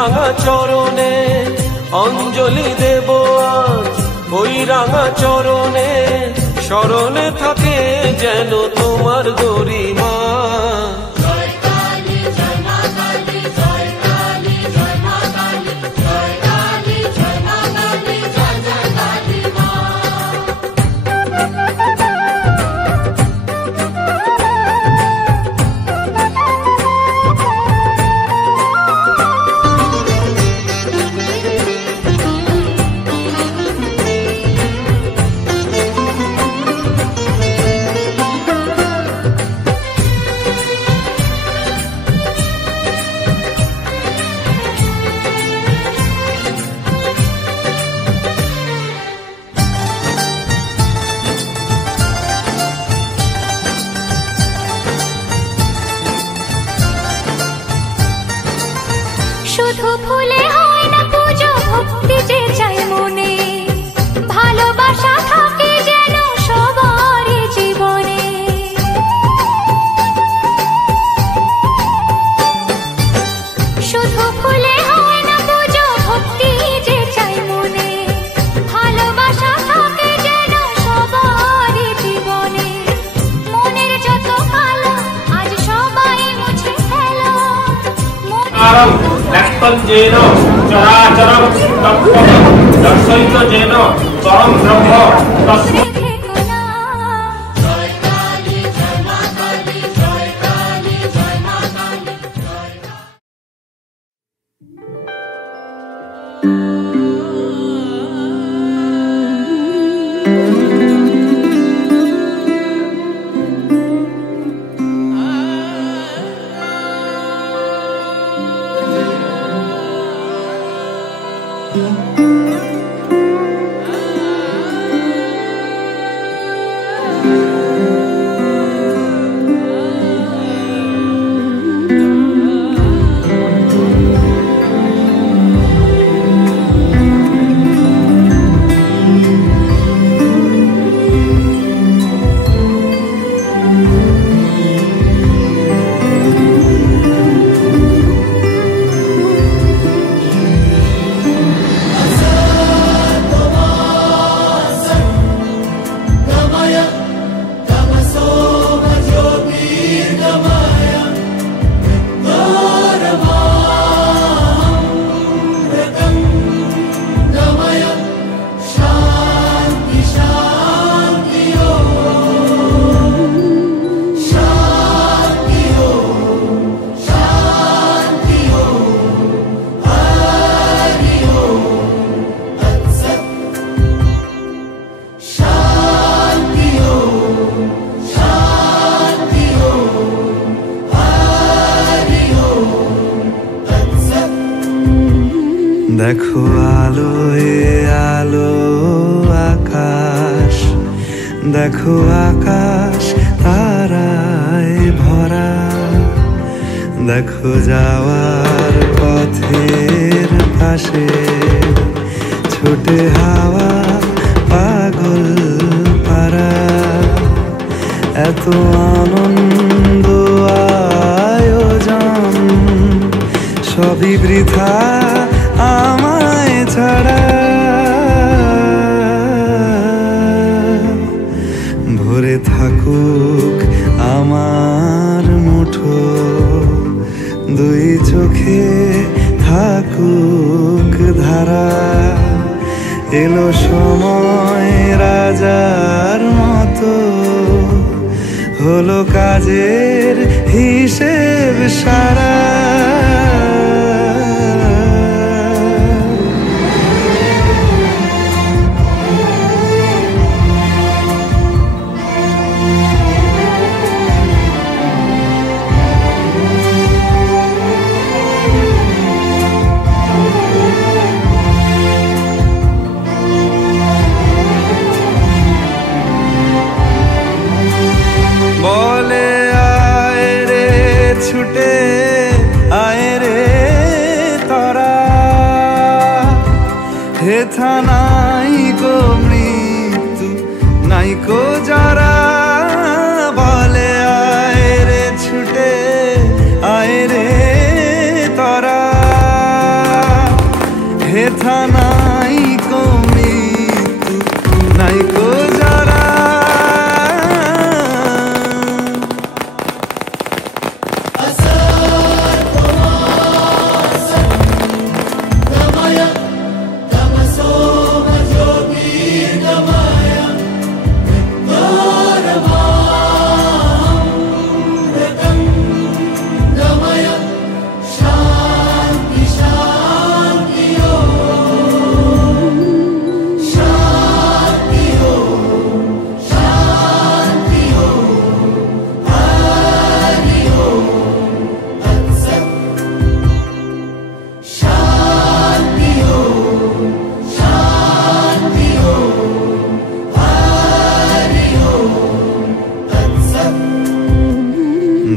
রাঙা চরণে অঞ্জলি দেব আজ, ওই রাঙা চরণে স্মরণে থাকে যেন তোমার গরিমা। শুধু ফুলে হয় না পুজো, ভক্তি যে চাই মনে, ভালোবাসা থাকে যেন সবার জীবনে। শুধু ফুলে হয় না পুজো, ভক্তি যে চাই মনে, ভালোবাসা থাকে যেন সবার জীবনে। মনের যত কালো আজ সবাই মুছে ফেলো, যেন চরাচরম তৎপদম দর্শয়িত যেন পরম ব্রহ্ম তস্मै। দেখো আলোয় আলো আকাশ, দেখো আকাশ তারায় ভরা, দেখো যাওয়ার পথের পাশে ছোটে হাওয়া পাগল পারা। এত আনন্দ আয়োজন সবই বৃথা আমায় ছাড়া। ভরে থাকুক আমার মুঠো, দুই চোখে থাকুক ধারা। এলো সময় রাজার মতো, হলো কাজের হিসেব সারা। বলে আয় রে ছুটে আয় রে তারা, হেথা নাই গো মৃত্যু নাই কো যারা। বলে আয় রে ছুটে আয় রে তারা, হেথা নাই কো মৃত্যু নাই কো যারা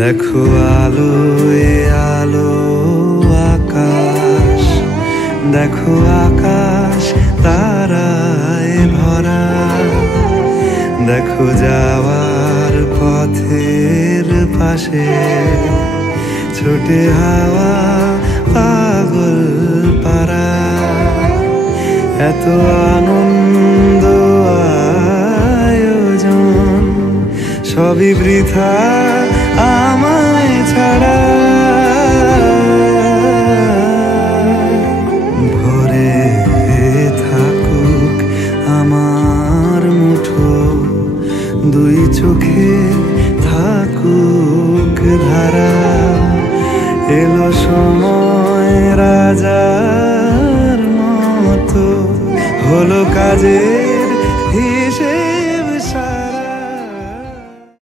দেখো আলো এ আলো আকাশ, দেখো আকাশ তারায় ভরা, দেখো যাওয়ার পথের পাশে ছোটে হাওয়া পাগল পারা। এত আনন্দ আয়োজন সবই বৃথা আমায় ছাড়া। ভরে থাকুক আমার মুঠো, দুই চোখে থাকুক ধারা। এলো সময় রাজার মতো, হলো কাজের হিসেব